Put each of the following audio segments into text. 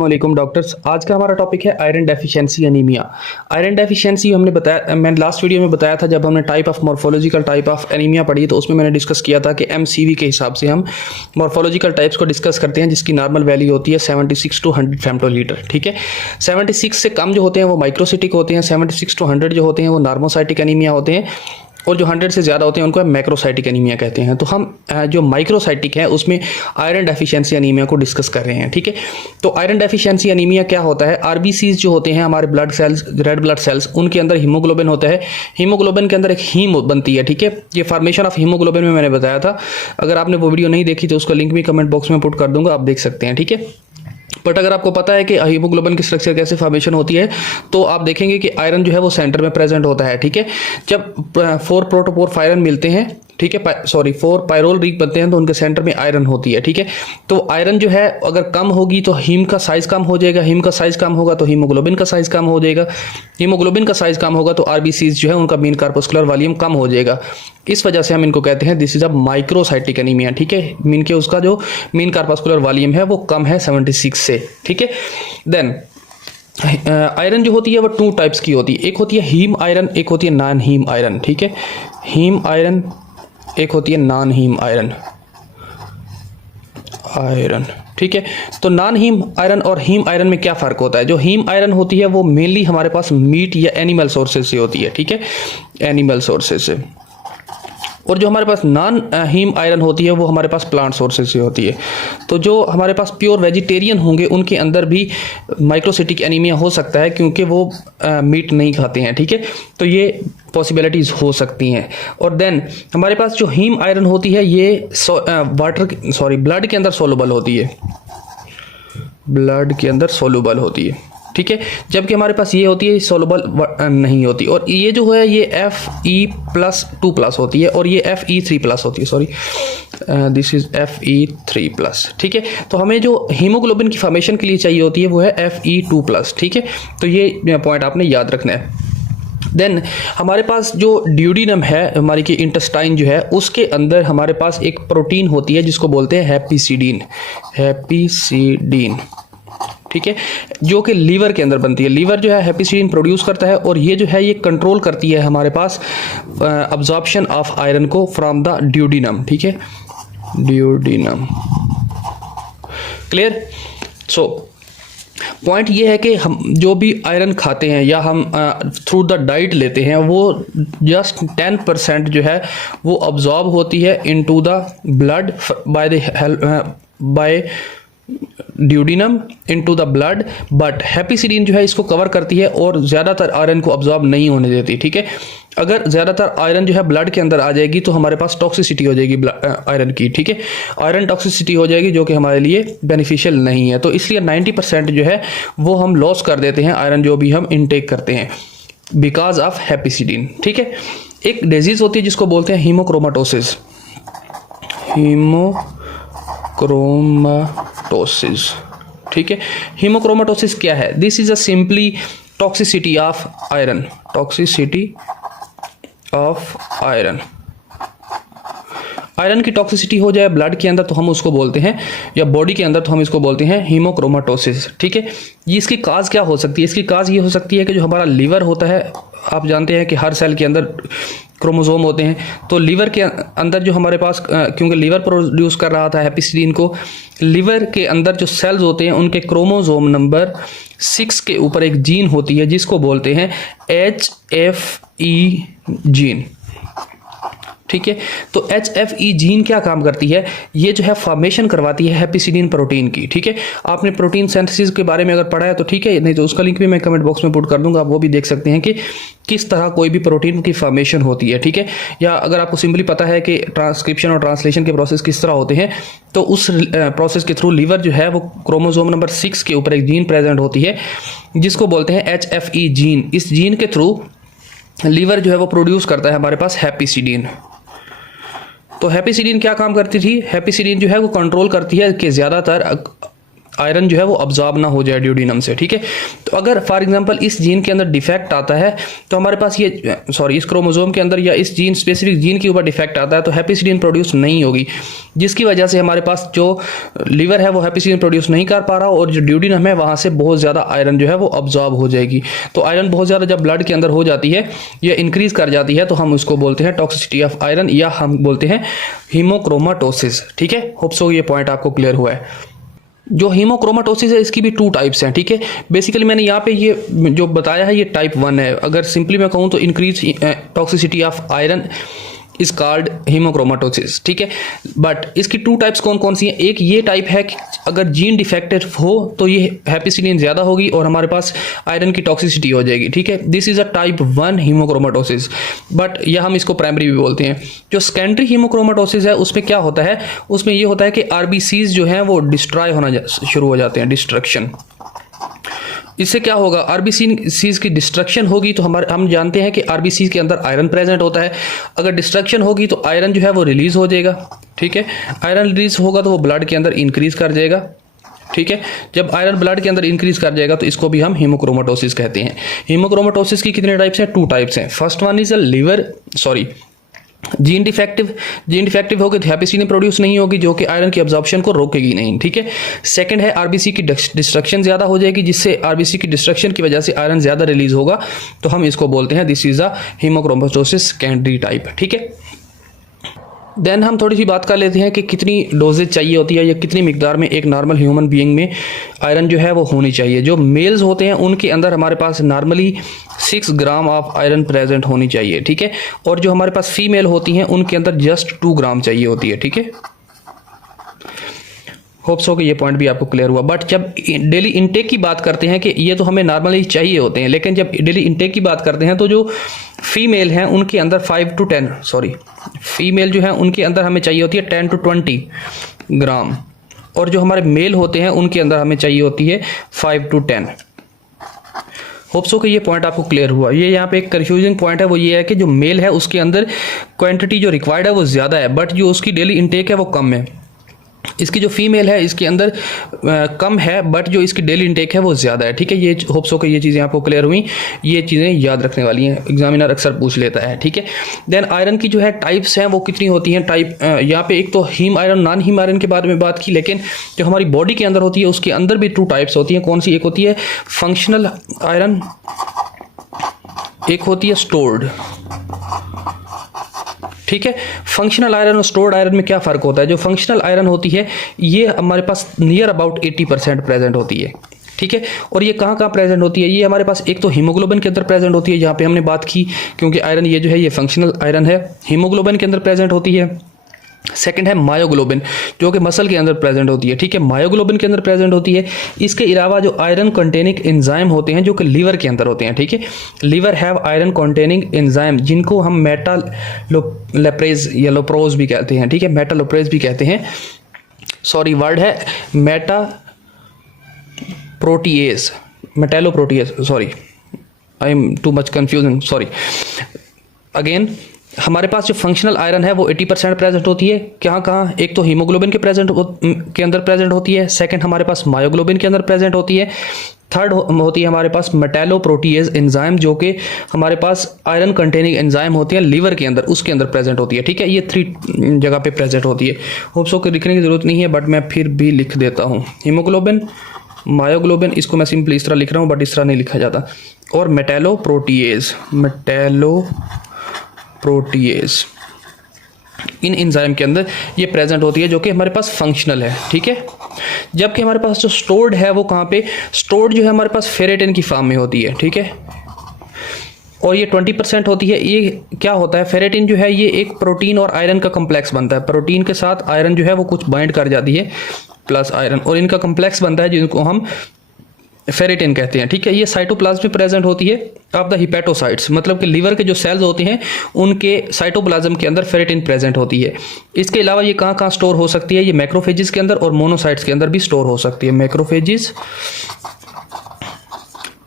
अस्सलामुअलैकुम डॉक्टर्स। आज का हमारा टॉपिक है iron deficiency anaemia. Iron deficiency हमने बताया, मैंने लास्ट वीडियो में बताया था जब हमने type of morphological type of anaemia पढ़ी, तो उसमें मैंने डिस्कस किया था कि एमसीवी के हिसाब से हम मॉर्फोलॉजिकल टाइप्स को डिस्कस करते हैं जिसकी नॉर्मल वैल्यू होती है 76 टू 100 फेम्टोलीटर। ठीक है, 76 से कम जो होते हैं वो माइक्रोसिटिक होते हैं, 76 टू 100 जो होते हैं वो नॉर्मोसाइटिक एनीमिया होते हैं, और जो 100 से ज़्यादा होते हैं उनको मैक्रोसाइटिक एनीमिया कहते हैं। तो हम जो माइक्रोसाइटिक है उसमें आयरन डेफिशिएंसी एनीमिया को डिस्कस कर रहे हैं। ठीक है, तो आयरन डेफिशिएंसी एनीमिया क्या होता है? आरबीसीज जो होते हैं हमारे blood cells, red blood cells, उनके अंदर हीमोग्लोबिन होता है। हीमोग्लोबिन के अंदर एक हीम बनती है। ठीक है, ये फॉर्मेशन ऑफ हीमोग्लोबिन में मैंने बताया था। अगर आपने वो वीडियो नहीं देखी तो उसका लिंक भी कमेंट बॉक्स में पुट कर दूंगा, आप देख सकते हैं। ठीक है, बट अगर आपको पता है कि हीमोग्लोबिन की स्ट्रक्चर कैसे फॉर्मेशन होती है तो आप देखेंगे कि आयरन जो है वो सेंटर में प्रेजेंट होता है। ठीक है, जब 4 प्रोटोपोर मिलते हैं, ठीक है, 4 पायरोल रिंग बनते हैं तो उनके सेंटर में आयरन होती है। ठीक है, तो आयरन जो है अगर कम होगी तो हीम का साइज कम हो जाएगा, हीम का साइज कम होगा तो हीमोग्लोबिन का साइज कम हो जाएगा, हीमोग्लोबिन का साइज कम होगा तो आरबीसीज जो है उनका मीन कार्पोस्कुलर वॉल्यूम कम हो जाएगा। इस वजह से हम इनको कहते हैं this is a microcytic anaemia. ठीक है, मीन के उसका जो मीन कार्पोस्कुलर वॉल्यूम है वो कम है 76 से। ठीक है, देन आयरन जो होती है वो 2 टाइप्स की होती है, एक होती है हीम आयरन, एक होती है नॉन हीम आयरन। ठीक है, हीम आयरन, एक होती है नॉन हीम आयरन। ठीक है, तो नॉन हीम आयरन और हीम आयरन में क्या फ़र्क होता है? जो हीम आयरन होती है वो मेनली हमारे पास मीट या एनिमल सोर्सेज से होती है। ठीक है, एनिमल सोर्सेज से, और जो हमारे पास नॉन हीम आयरन होती है वो हमारे पास प्लांट सोर्सेज से होती है। तो जो हमारे पास प्योर वेजिटेरियन होंगे उनके अंदर भी माइक्रोसिटिक एनीमिया हो सकता है क्योंकि वो मीट नहीं खाते हैं। ठीक है, तो ये पॉसिबिलिटीज़ हो सकती हैं। और देन हमारे पास जो हीम आयरन होती है ये ब्लड के अंदर सोलुबल होती है, ब्लड के अंदर सोलुबल होती है। ठीक है, जबकि हमारे पास ये होती है सोलुबल नहीं होती, और ये जो है ये Fe+2+ होती है और ये Fe3+ होती है। Sorry, this is Fe3+। ठीक है, तो हमें जो हीमोग्लोबिन की फॉर्मेशन के लिए चाहिए होती है वो है Fe2+। ठीक है, तो ये पॉइंट आपने याद रखना है। देन हमारे पास जो ड्यूडिनम है, हमारी की इंटेस्टाइन जो है, उसके अंदर हमारे पास एक प्रोटीन होती है जिसको बोलते हैं हैप्पीसिडीन। ठीक है, जो कि लीवर के अंदर बनती है। लीवर जो है हैप्पीसिडीन प्रोड्यूस करता है और ये जो है ये कंट्रोल करती है हमारे पास अब्जॉर्प्शन ऑफ आयरन को फ्रॉम द ड्यूडिनम। ठीक है, ड्यूडिनम, क्लियर? सो पॉइंट ये है कि हम जो भी आयरन खाते हैं या हम थ्रू द डाइट लेते हैं वो जस्ट 10% जो है वो अब्जॉर्ब होती है into the blood by duodenum into the blood, but hepcidin जो है इसको कवर करती है और ज़्यादातर आयरन को अब्जॉर्ब नहीं होने देती। ठीक है, अगर ज़्यादातर आयरन जो है ब्लड के अंदर आ जाएगी तो हमारे पास टॉक्सिसिटी हो जाएगी आयरन की। ठीक है, आयरन टॉक्सिसिटी हो जाएगी जो कि हमारे लिए बेनिफिशियल नहीं है। तो इसलिए 90% जो है वो हम लॉस कर देते हैं आयरन जो भी हम इनटेक करते हैं बिकॉज ऑफ हैप्पीसिडीन। ठीक है, एक डिजीज़ होती है जिसको बोलते हैं हीमोक्रोमाटोसिस। ठीक है, हीमोक्रोमाटोसिस क्या है? This is a simply toxicity of iron, iron की टॉक्सिसिटी हो जाए ब्लड के अंदर तो हम उसको बोलते हैं, या बॉडी के अंदर तो हम इसको बोलते हैं हीमोक्रोमाटोसिस। ठीक है, ये इसकी काज क्या हो सकती है? इसकी काज ये हो सकती है कि जो हमारा लीवर होता है, आप जानते हैं कि हर सेल के अंदर क्रोमोसोम होते हैं, तो लीवर के अंदर जो हमारे पास क्योंकि लीवर प्रोड्यूस कर रहा था हैप्पीसिडीन को, लीवर के अंदर जो सेल्स होते हैं उनके क्रोमोसोम नंबर 6 के ऊपर एक जीन होती है जिसको बोलते हैं HFE जीन। ठीक है, तो HFE जीन क्या काम करती है? ये जो है फॉर्मेशन करवाती है हैप्पीसिडीन प्रोटीन की। ठीक है, आपने प्रोटीन सिंथेसिस के बारे में अगर पढ़ा है तो ठीक है, नहीं तो उसका लिंक भी मैं कमेंट बॉक्स में पुट कर दूंगा, आप वो भी देख सकते हैं कि किस तरह कोई भी प्रोटीन की फॉर्मेशन होती है। ठीक है, या अगर आपको सिंपली पता है कि ट्रांसक्रिप्शन और ट्रांसलेशन के प्रोसेस किस तरह होते हैं तो उस प्रोसेस के थ्रू लीवर जो है वो क्रोमोसोम नंबर 6 के ऊपर एक जीन प्रेजेंट होती है जिसको बोलते हैं HFE जीन। इस जीन के थ्रू लीवर जो है वो प्रोड्यूस करता है हमारे पास हैप्पीसिडीन। तो हैप्पीसिडीन क्या काम करती थी? हैप्पीसिडीन जो है वो कंट्रोल करती है कि ज़्यादातर आयरन जो है वो अब्जॉर्ब ना हो जाए ड्यूडेनम से, ठीक है। तो अगर फॉर एग्जांपल इस जीन के अंदर डिफेक्ट आता है तो हमारे पास ये इस क्रोमोसोम के अंदर या इस जीन स्पेसिफिक जीन के ऊपर डिफेक्ट आता है तो हेपेसिडिन प्रोड्यूस नहीं होगी, जिसकी वजह से हमारे पास जो लीवर है वो हेपेसिडिन प्रोड्यूस नहीं कर पा रहा और जो ड्यूडेनम है वहाँ से बहुत ज़्यादा आयरन जो है वो अब्जॉर्ब हो जाएगी। तो आयरन बहुत ज़्यादा जब ब्लड के अंदर हो जाती है या इंक्रीज कर जाती है तो हम उसको बोलते हैं टॉक्सिसिटी ऑफ आयरन या हम बोलते हैं हीमोक्रोमाटोसिस, ठीक है। होप सो ये पॉइंट आपको क्लियर हुआ है। जो हीमोक्रोमाटोसिस है इसकी भी 2 टाइप्स हैं, ठीक है। बेसिकली मैंने यहाँ पे ये जो बताया है ये टाइप 1 है। अगर सिंपली मैं कहूँ तो increase toxicity of iron is called haemochromatosis, ठीक है। बट इसकी 2 टाइप्स कौन कौन सी हैं? एक ये टाइप है कि अगर जीन डिफेक्टेड हो तो ये हेपेसिडिन ज़्यादा होगी और हमारे पास आयरन की टॉक्सिसिटी हो जाएगी, ठीक है। This is a type 1 haemochromatosis, but या हम इसको प्राइमरी भी बोलते हैं। जो सेकेंडरी हीमोक्रोमाटोसिस है उसमें क्या होता है, उसमें ये होता है कि आरबीसीज जो हैं वो डिस्ट्रॉय होना शुरू हो जाते हैं, डिस्ट्रक्शन। इससे क्या होगा, आरबीसीज की डिस्ट्रक्शन होगी तो हम जानते हैं कि आरबीसी के अंदर आयरन प्रेजेंट होता है। अगर डिस्ट्रक्शन होगी तो आयरन जो है वो रिलीज हो जाएगा, ठीक है। आयरन रिलीज होगा तो वो ब्लड के अंदर इंक्रीज कर जाएगा, ठीक है। जब आयरन ब्लड के अंदर इंक्रीज कर जाएगा तो इसको भी हम हीमोक्रोमाटोसिस कहते हैं। हीमोक्रोमाटोसिस की कितने टाइप्स हैं? 2 टाइप्स हैं। First one is gene defective होगी तो हेपेसिडिन प्रोड्यूस नहीं होगी जो कि आयरन की अब्जॉर्प्शन को रोकेगी नहीं, ठीक है। सेकंड है आरबीसी की डिस्ट्रक्शन ज़्यादा हो जाएगी, जिससे आरबीसी की डिस्ट्रक्शन की वजह से आयरन ज़्यादा रिलीज होगा, तो हम इसको बोलते हैं this is a haemochromatosis secondary type, ठीक है। देन हम थोड़ी सी बात कर लेते हैं कि कितनी डोजेज चाहिए होती है या कितनी मिकदार में एक नॉर्मल ह्यूमन बीइंग में आयरन जो है वो होनी चाहिए। जो मेल्स होते हैं उनके अंदर हमारे पास normally 6 gram of iron present होनी चाहिए, ठीक है। और जो हमारे पास फीमेल होती हैं उनके अंदर जस्ट 2 ग्राम चाहिए होती है, ठीक है। होप्स हो कि ये पॉइंट भी आपको क्लियर हुआ। बट जब डेली इनटेक की बात करते हैं कि ये तो हमें नॉर्मली चाहिए होते हैं, लेकिन जब डेली इनटेक की बात करते हैं तो जो फीमेल हैं उनके अंदर 5 to 10 फीमेल जो है उनके अंदर हमें चाहिए होती है 10 to 20 ग्राम, और जो हमारे मेल होते हैं उनके अंदर हमें चाहिए होती है 5 to 10। होप्स हो कि ये पॉइंट आपको क्लियर हुआ। ये यहाँ पे एक कंफ्यूजिंग पॉइंट है, वो ये है कि जो मेल है उसके अंदर क्वांटिटी जो रिक्वायर्ड है वो ज़्यादा है, बट जो उसकी डेली इनटेक है वो कम है। इसकी जो फीमेल है इसके अंदर कम है, बट जो इसकी डेली इनटेक है वो ज़्यादा है, ठीक है। ये होप्स हो कि ये चीज़ें आपको क्लियर हुई। ये चीज़ें याद रखने वाली हैं, एग्जामिनर अक्सर पूछ लेता है, ठीक है। देन आयरन की जो है टाइप्स हैं वो कितनी होती हैं? टाइप यहाँ पे एक तो haem iron, non haem iron के बारे में बात की, लेकिन जो हमारी बॉडी के अंदर होती है उसके अंदर भी 2 टाइप्स होती हैं। कौन सी? एक होती है फंक्शनल आयरन, एक होती है स्टोर्ड, ठीक है। फंक्शनल आयरन और स्टोर्ड आयरन में क्या फ़र्क होता है? जो फंक्शनल आयरन होती है ये हमारे पास नियर अबाउट 80% प्रेजेंट होती है, ठीक है। और ये कहाँ कहाँ प्रेजेंट होती है? ये हमारे पास एक तो हीमोग्लोबिन के अंदर प्रेजेंट होती है, जहाँ पे हमने बात की, क्योंकि आयरन ये जो है ये फंक्शनल आयरन है, हीमोग्लोबिन के अंदर प्रेजेंट होती है। सेकंड है मायोग्लोबिन, जो कि मसल के अंदर प्रेजेंट होती है, ठीक है। मायोग्लोबिन के अंदर प्रेजेंट होती है। इसके अलावा जो आयरन कंटेनिंग एंजाइम होते हैं जो कि लीवर के अंदर होते हैं, ठीक है। Liver have iron containing enzyme, जिनको हम मेटालोप्रेज या लोप्रोज भी कहते हैं, ठीक है। मेटालोप्रेज भी कहते हैं, वर्ड है metalloprotease, I am too much confusion, again. हमारे पास जो फंक्शनल आयरन है वो 80% प्रेजेंट होती है। कहाँ? एक तो हीमोग्लोबिन के अंदर प्रेजेंट होती है, सेकंड हमारे पास मायोग्लोबिन के अंदर प्रेजेंट होती है, थर्ड होती है हमारे पास मेटालोप्रोटीएज एंजाइम, जो कि हमारे पास आयरन कंटेनिंग एंजाइम होती है लीवर के अंदर, उसके अंदर प्रेजेंट होती है, ठीक है। ये 3 जगह पे प्रेजेंट होती है। होप्स को लिखने की जरूरत नहीं है, बट मैं फिर भी लिख देता हूँ। हीमोग्लोबिन, मायोग्लोबिन, इसको मैं सिंपली इस तरह लिख रहा हूँ, बट इस तरह नहीं लिखा जाता, और मेटालोप्रोटीएज इन एंजाइम के अंदर ये प्रेजेंट होती है, जो कि हमारे पास फंक्शनल है, ठीक है। जबकि हमारे पास जो स्टोर्ड है वो कहाँ पे? स्टोर्ड जो है हमारे पास फेरेटिन की फॉर्म में होती है, ठीक है। और ये 20% होती है। ये क्या होता है? फेरेटिन जो है ये एक प्रोटीन और आयरन का कम्प्लेक्स बनता है। प्रोटीन के साथ आयरन जो है वो कुछ बाइंड कर जाती है प्लस आयरन, और इनका कम्प्लेक्स बनता है जिनको हम फेरेटिन कहते हैं, ठीक है। ये साइटोप्लाज्म में प्रेजेंट होती है ऑफ द हिपेटोसाइट्स, मतलब कि लीवर के जो सेल्स होते हैं उनके साइटोप्लाज्म के अंदर फेरेटिन प्रेजेंट होती है। इसके अलावा ये कहाँ कहाँ स्टोर हो सकती है? ये मैक्रोफेजिस के अंदर और मोनोसाइट्स के अंदर भी स्टोर हो सकती है। मैक्रोफेजिस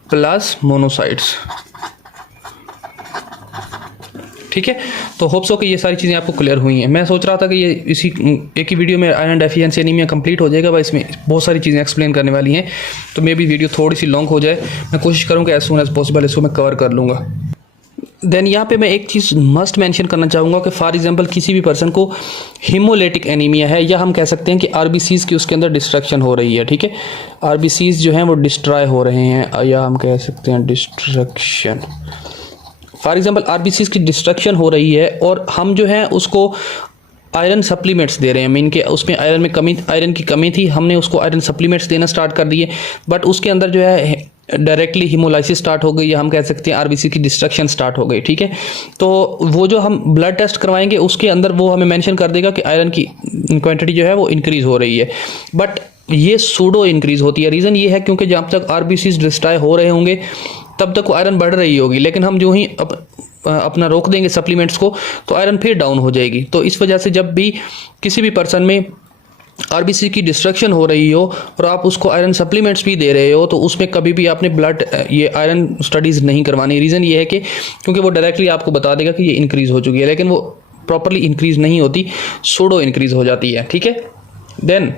प्लस मोनोसाइट्स, ठीक है। तो तो होप्स हो कि ये सारी चीज़ें आपको क्लियर हुई हैं। मैं सोच रहा था कि ये इसी एक ही वीडियो में आयरन डेफिशिएंसी एनीमिया कंप्लीट हो जाएगा, बस इसमें बहुत सारी चीज़ें एक्सप्लेन करने वाली हैं, तो मे भी वीडियो थोड़ी सी लॉन्ग हो जाए। मैं कोशिश करूँगा एज सून एज पॉसिबल इसको मैं कवर कर लूँगा। देन यहाँ पे मैं एक चीज़ मस्ट मेंशन करना चाहूँगा कि फॉर एग्जांपल किसी भी पर्सन को हीमोलिटिक एनीमिया है, या हम कह सकते हैं कि आरबीसीज़ की उसके अंदर डिस्ट्रक्शन हो रही है, ठीक है, आरबीसीज़ जो हैं वो डिस्ट्रॉय हो रहे हैं, या हम कह सकते हैं डिस्ट्रक्शन। फॉर एग्जांपल आरबीसीज़ की डिस्ट्रक्शन हो रही है और हम जो है उसको आयरन सप्लीमेंट्स दे रहे हैं, मीन के उसमें आयरन की कमी थी, हमने उसको आयरन सप्लीमेंट्स देना स्टार्ट कर दिए, बट उसके अंदर जो है डायरेक्टली हीमोलाइसिस स्टार्ट हो गई, या हम कह सकते हैं आरबीसी की डिस्ट्रक्शन स्टार्ट हो गई, ठीक है। तो वो जो हम ब्लड टेस्ट करवाएंगे उसके अंदर वो हमें मेंशन कर देगा कि आयरन की क्वांटिटी जो है वो इंक्रीज़ हो रही है, बट ये सूडो इंक्रीज़ होती है। रीज़न ये है क्योंकि जब तक आरबीसी डिस्ट्रॉय हो रहे होंगे तब तक वो आयरन बढ़ रही होगी, लेकिन हम जो ही अपना रोक देंगे सप्लीमेंट्स को तो आयरन फिर डाउन हो जाएगी। तो इस वजह से जब भी किसी भी पर्सन में आरबीसी की डिस्ट्रक्शन हो रही हो और आप उसको आयरन सप्लीमेंट्स भी दे रहे हो, तो उसमें कभी भी आपने ब्लड ये आयरन स्टडीज़ नहीं करवानी। रीज़न ये है कि क्योंकि वो डायरेक्टली आपको बता देगा कि ये इंक्रीज़ हो चुकी है, लेकिन वो प्रॉपरली इंक्रीज़ नहीं होती, सूडो इंक्रीज़ हो जाती है, ठीक है। देन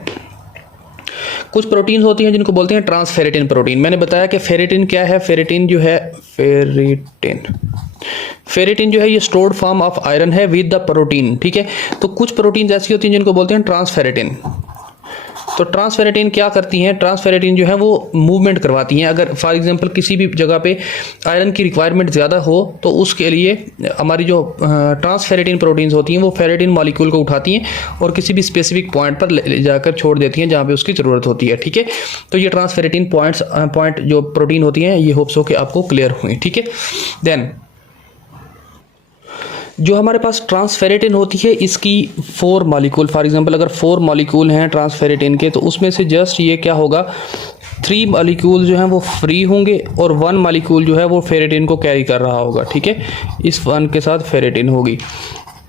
कुछ प्रोटीन्स होती हैं जिनको बोलते हैं ट्रांसफेरेटिन प्रोटीन। मैंने बताया कि फेरेटिन क्या है। फेरेटिन जो है फेरेटिन जो है ये स्टोर्ड फॉर्म ऑफ आयरन है विद द प्रोटीन, ठीक है। तो कुछ प्रोटीन्स ऐसी होती हैं जिनको बोलते हैं ट्रांसफेरेटिन। तो ट्रांसफेरेटिन क्या करती हैं, ट्रांसफेरेटिन जो है वो मूवमेंट करवाती हैं। अगर फॉर एग्जांपल किसी भी जगह पे आयरन की रिक्वायरमेंट ज़्यादा हो तो उसके लिए हमारी जो ट्रांसफेरेटिन प्रोटीन्स होती हैं वो फेरेटिन मॉलिक्यूल को उठाती हैं और किसी भी स्पेसिफिक पॉइंट पर ले जाकर छोड़ देती हैं जहाँ पे उसकी ज़रूरत होती है, ठीक है। तो ये ट्रांसफेरेटिन पॉइंट जो प्रोटीन होती हैं ये होप्स हो कि आपको क्लियर हुई, ठीक है। देन जो हमारे पास ट्रांसफेरेटिन होती है इसकी 4 मॉलिक्यूल, फॉर एग्जांपल अगर 4 मॉलिक्यूल हैं ट्रांसफेरेटिन के, तो उसमें से जस्ट ये क्या होगा 3 मॉलिक्यूल जो हैं वो फ्री होंगे और 1 मॉलिक्यूल जो है वो फेरेटिन को कैरी कर रहा होगा, ठीक है। इस 1 के साथ फेरेटिन होगी।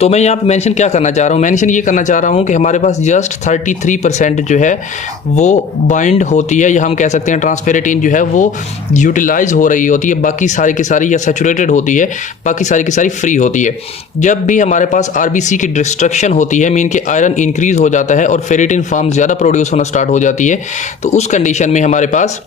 तो मैं यहाँ पे मेंशन क्या करना चाह रहा हूँ, मेंशन ये करना चाह रहा हूँ कि हमारे पास जस्ट 33% जो है वो बाइंड होती है, या हम कह सकते हैं ट्रांसफेरेटिन जो है वो यूटिलाइज हो रही होती है, बाकी सारी की सारी या सैचुरेटेड होती है, बाकी सारी की सारी फ्री होती है। जब भी हमारे पास आरबीसी की डिस्ट्रक्शन होती है, मीन कि आयरन इंक्रीज हो जाता है और फेरेटिन फॉर्म ज़्यादा प्रोड्यूस होना स्टार्ट हो जाती है, तो उस कंडीशन में हमारे पास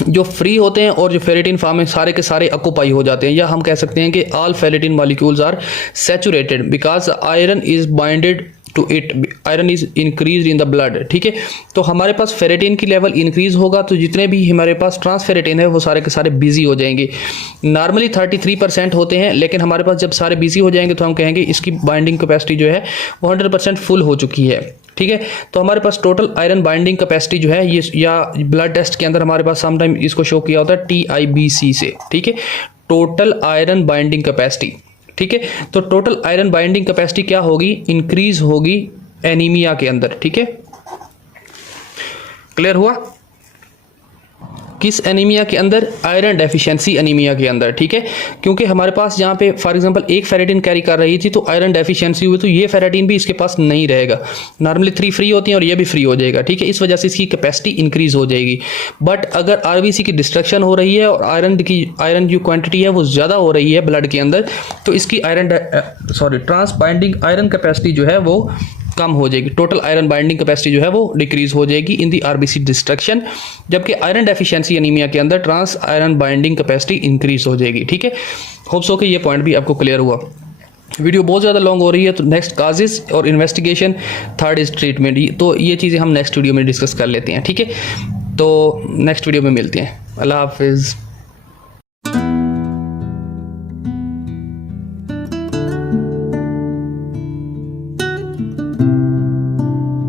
जो फ्री होते हैं और जो फेरेटिन फॉर्म में सारे के सारे ऑक्यूपाई हो जाते हैं, या हम कह सकते हैं कि all ferritin molecules are saturated because iron is binded to it, iron is increase in the blood, ठीक है। तो हमारे पास फेरेटिन की लेवल इंक्रीज होगा तो जितने भी हमारे पास ट्रांसफेरेटिन है वो सारे के सारे बिजी हो जाएंगे। नॉर्मली 33% होते हैं, लेकिन हमारे पास जब सारे बिजी हो जाएंगे तो हम कहेंगे इसकी बाइंडिंग कैपेसिटी जो है वो 100% फुल हो चुकी है, ठीक है। तो हमारे पास टोटल आयरन बाइंडिंग कैपेसिटी जो है ये, या ब्लड टेस्ट के अंदर हमारे पास समटाइम इसको शो किया होता है TIBC से, ठीक है, टोटल आयरन बाइंडिंग कैपेसिटी, ठीक है। तो टोटल आयरन बाइंडिंग कैपेसिटी क्या होगी, इंक्रीज होगी एनीमिया के अंदर, ठीक है। क्लियर हुआ? किस एनीमिया के अंदर? आयरन डेफिशिएंसी एनीमिया के अंदर, ठीक है। क्योंकि हमारे पास यहाँ पे फॉर एग्जांपल एक फेरेटिन कैरी कर रही थी तो आयरन डेफिशिएंसी हुई तो ये फेरेटिन भी इसके पास नहीं रहेगा। नॉर्मली 3 फ्री होती हैं और ये भी फ्री हो जाएगा, ठीक है। इस वजह से इसकी कैपेसिटी इंक्रीज हो जाएगी। बट अगर आरबीसी की डिस्ट्रक्शन हो रही है और आयरन जो क्वांटिटी है वो ज़्यादा हो रही है ब्लड के अंदर, तो इसकी ट्रांस बाइंडिंग आयरन कैपेसिटी जो है वो कम हो जाएगी। टोटल आयरन बाइंडिंग कैपेसिटी जो है वो डिक्रीज हो जाएगी इन दी आरबीसी डिस्ट्रक्शन, जबकि आयरन डेफिशिएंसी एनीमिया के अंदर trans iron binding capacity increase हो जाएगी, ठीक है। होप्स हो कि ये पॉइंट भी आपको क्लियर हुआ। वीडियो बहुत ज़्यादा लॉन्ग हो रही है, तो नेक्स्ट काजेस और इन्वेस्टिगेशन, थर्ड इज ट्रीटमेंट, तो ये चीज़ें हम नेक्स्ट वीडियो में डिस्कस कर लेते हैं, ठीक है। तो नेक्स्ट वीडियो में मिलते हैं। अल्लाह हाफिज़।